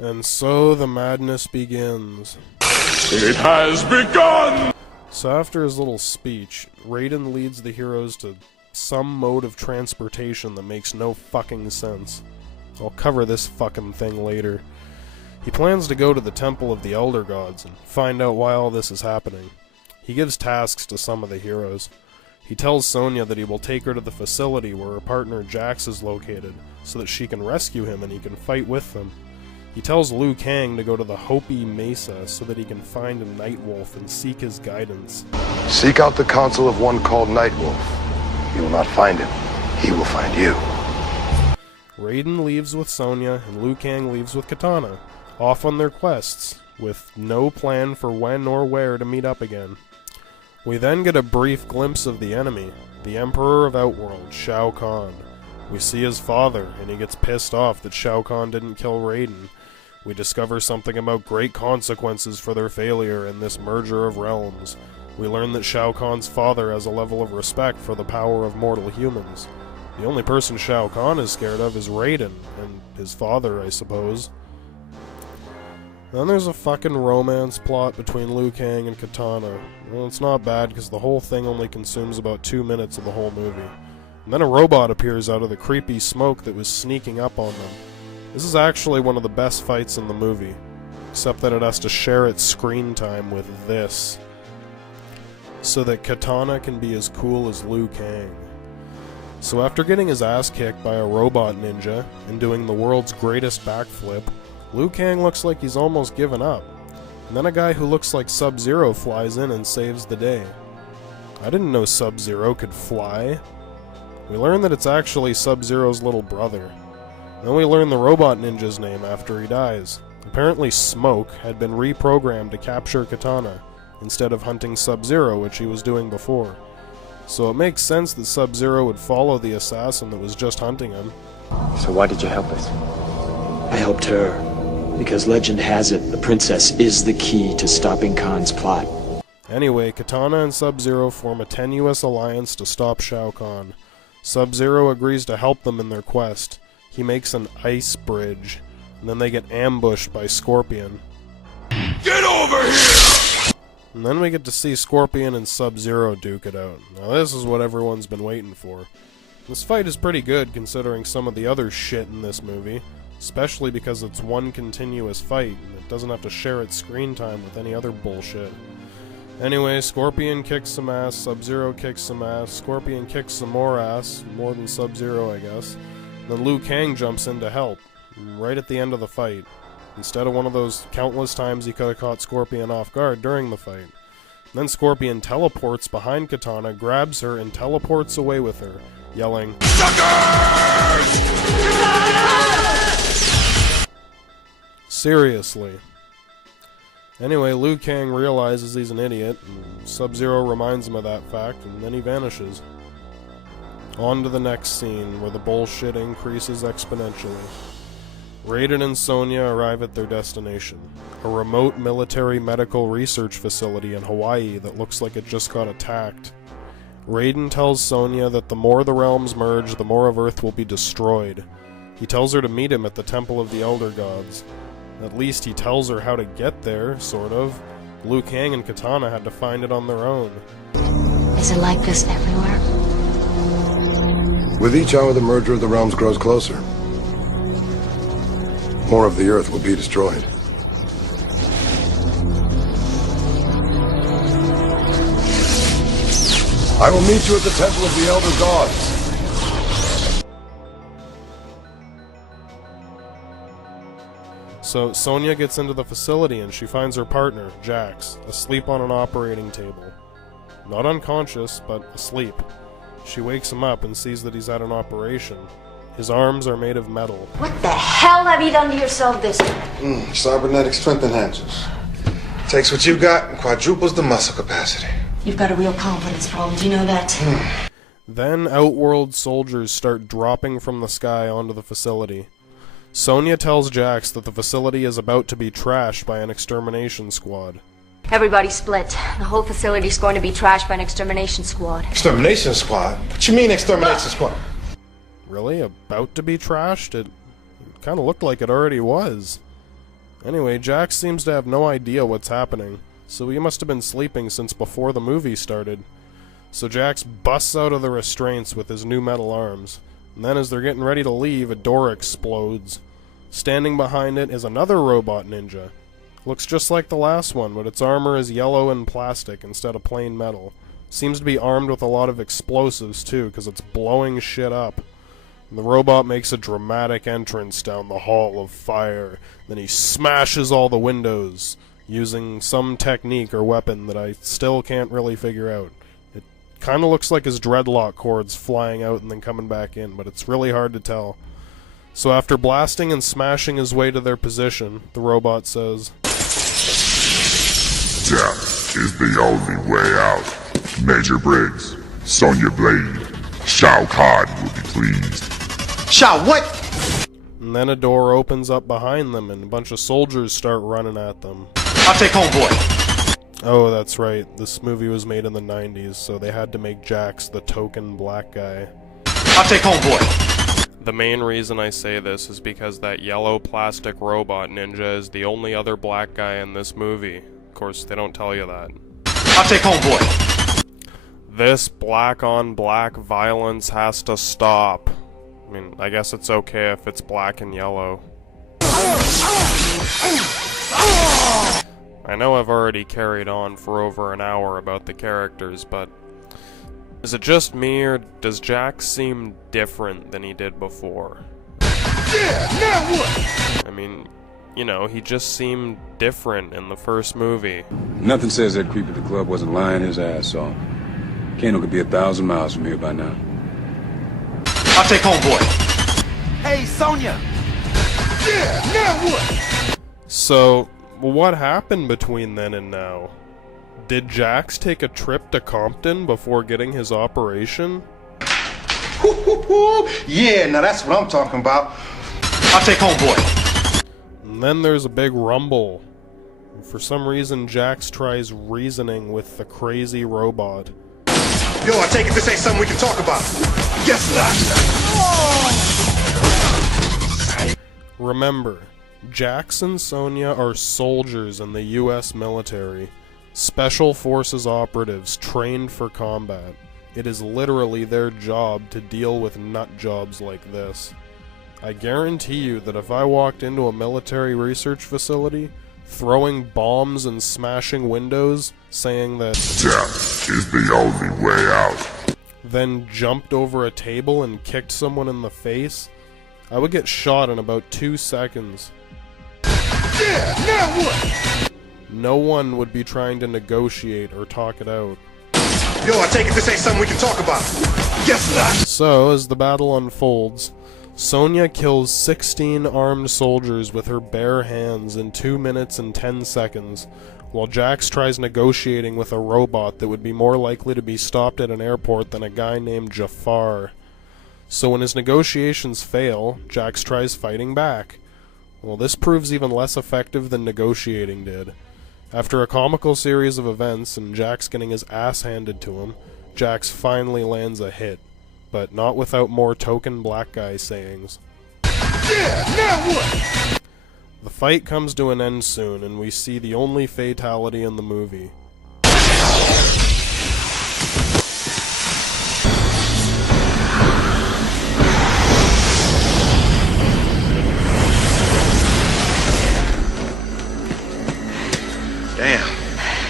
And so the madness begins. It has begun! So after his little speech, Rayden leads the heroes to some mode of transportation that makes no fucking sense. I'll cover this fucking thing later. He plans to go to the Temple of the Elder Gods and find out why all this is happening. He gives tasks to some of the heroes. He tells Sonya that he will take her to the facility where her partner Jax is located, so that she can rescue him and he can fight with them. He tells Liu Kang to go to the Hopi Mesa so that he can find a Nightwolf and seek his guidance. Seek out the council of one called Nightwolf. You will not find him. He will find you. Rayden leaves with Sonya and Liu Kang leaves with Katana, off on their quests, with no plan for when or where to meet up again. We then get a brief glimpse of the enemy, the Emperor of Outworld, Shao Kahn. We see his father, and he gets pissed off that Shao Kahn didn't kill Rayden. We discover something about great consequences for their failure in this merger of realms. We learn that Shao Kahn's father has a level of respect for the power of mortal humans. The only person Shao Kahn is scared of is Rayden, and his father, I suppose. Then there's a fucking romance plot between Liu Kang and Katana. Well, it's not bad because the whole thing only consumes about 2 minutes of the whole movie. And then a robot appears out of the creepy smoke that was sneaking up on them. This is actually one of the best fights in the movie, except that it has to share its screen time with this, so that Katana can be as cool as Liu Kang. So after getting his ass kicked by a robot ninja and doing the world's greatest backflip, Liu Kang looks like he's almost given up. And then a guy who looks like Sub-Zero flies in and saves the day. I didn't know Sub-Zero could fly. We learn that it's actually Sub-Zero's little brother. Then we learn the robot ninja's name after he dies. Apparently Smoke had been reprogrammed to capture Katana, instead of hunting Sub-Zero, which he was doing before. So it makes sense that Sub-Zero would follow the assassin that was just hunting him. So why did you help us? I helped her, because legend has it the princess is the key to stopping Khan's plot. Anyway, Katana and Sub-Zero form a tenuous alliance to stop Shao Kahn. Sub-Zero agrees to help them in their quest. He makes an ice bridge, and then they get ambushed by Scorpion. Get over here! And then we get to see Scorpion and Sub-Zero duke it out. Now this is what everyone's been waiting for. This fight is pretty good considering some of the other shit in this movie, especially because it's one continuous fight, and it doesn't have to share its screen time with any other bullshit. Anyway, Scorpion kicks some ass, Sub-Zero kicks some ass, Scorpion kicks some more ass, more than Sub-Zero I guess. Then Liu Kang jumps in to help, right at the end of the fight, instead of one of those countless times he could have caught Scorpion off guard during the fight. Then Scorpion teleports behind Katana, grabs her, and teleports away with her, yelling, "Suckers!" Seriously. Anyway, Liu Kang realizes he's an idiot, and Sub-Zero reminds him of that fact, and then he vanishes. On to the next scene, where the bullshit increases exponentially. Rayden and Sonya arrive at their destination, a remote military medical research facility in Hawaii that looks like it just got attacked. Rayden tells Sonya that the more the realms merge, the more of Earth will be destroyed. He tells her to meet him at the Temple of the Elder Gods. At least he tells her how to get there, sort of. Liu Kang and Katana had to find it on their own. Is it like this everywhere? With each hour, the merger of the realms grows closer. More of the Earth will be destroyed. I will meet you at the Temple of the Elder Gods. So Sonya gets into the facility and she finds her partner, Jax, asleep on an operating table. Not unconscious, but asleep. She wakes him up and sees that he's at an operation. His arms are made of metal. What the hell have you done to yourself this time? Cybernetic strength enhancers. Takes what you got and quadruples the muscle capacity. You've got a real confidence problem, do you know that? Then Outworld soldiers start dropping from the sky onto the facility. Sonya tells Jax that the facility is about to be trashed by an extermination squad. Everybody split. The whole facility's going to be trashed by an extermination squad. Extermination squad? What you mean extermination squad? Really? About to be trashed? It kind of looked like it already was. Anyway, Jax seems to have no idea what's happening, so he must have been sleeping since before the movie started. So Jax busts out of the restraints with his new metal arms, and then as they're getting ready to leave, a door explodes. Standing behind it is another robot ninja. Looks just like the last one, but its armor is yellow and plastic instead of plain metal. Seems to be armed with a lot of explosives too, because it's blowing shit up. And the robot makes a dramatic entrance down the hall of fire. Then he smashes all the windows, using some technique or weapon that I still can't really figure out. It kinda looks like his dreadlock cords flying out and then coming back in, but it's really hard to tell. So after blasting and smashing his way to their position, the robot says, Death is the only way out. Major Briggs, Sonya Blade, Shao Kahn will be pleased. Shao, what? and then a door opens up behind them and a bunch of soldiers start running at them. I'll take homeboy. Oh, that's right. This movie was made in the 90s, so they had to make Jax the token black guy. I'll take homeboy. The main reason I say this is because that yellow plastic robot ninja is the only other black guy in this movie. Of course, they don't tell you that. I'll take homeboy. This black-on-black violence has to stop. I mean, I guess it's okay if it's black and yellow. I know I've already carried on for over an hour about the characters, but is it just me, or does Jax seem different than he did before? Yeah, now what? I mean, you know, he just seemed different in the first movie. Nothing says that creep at the club wasn't lying his ass off. Kano could be 1,000 miles from here by now. I'll take homeboy. Hey, Sonya! Yeah, now what? So, what happened between then and now? Did Jax take a trip to Compton before getting his operation? Yeah, now that's what I'm talking about. I'll take homeboy. And then there's a big rumble. For some reason, Jax tries reasoning with the crazy robot. Yo, I take it this ain't something we can talk about. Guess not. Remember, Jax and Sonya are soldiers in the US military. Special Forces operatives trained for combat. It is literally their job to deal with nut jobs like this. I guarantee you that if I walked into a military research facility, throwing bombs and smashing windows, saying that Death is the only way out. then jumped over a table and kicked someone in the face, I would get shot in about 2 seconds. Yeah, now what? No one would be trying to negotiate or talk it out. Yo, I take it this ain't something we can talk about. Guess not. So, as the battle unfolds, Sonya kills 16 armed soldiers with her bare hands in 2 minutes and 10 seconds, while Jax tries negotiating with a robot that would be more likely to be stopped at an airport than a guy named Jafar. So when his negotiations fail, Jax tries fighting back. Well, this proves even less effective than negotiating did. After a comical series of events and Jax getting his ass handed to him, Jax finally lands a hit, but not without more token black guy sayings. Yeah, now what? The fight comes to an end soon, and we see the only fatality in the movie. Damn,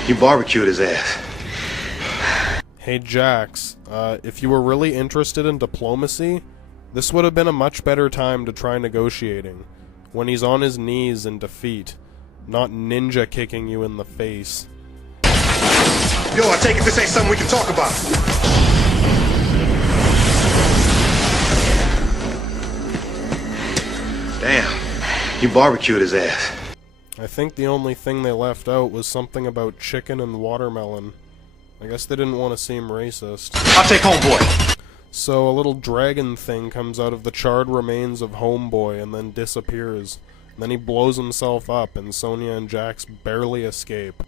you barbecued his ass. Hey Jax, if you were really interested in diplomacy, this would have been a much better time to try negotiating, when he's on his knees in defeat, not ninja kicking you in the face. Yo, I take it this ain't something we can talk about. Damn, you barbecued his ass. I think the only thing they left out was something about chicken and watermelon. I guess they didn't want to seem racist. I'll take homeboy. So a little dragon thing comes out of the charred remains of Homeboy and then disappears. And then he blows himself up and Sonya and Jax barely escape.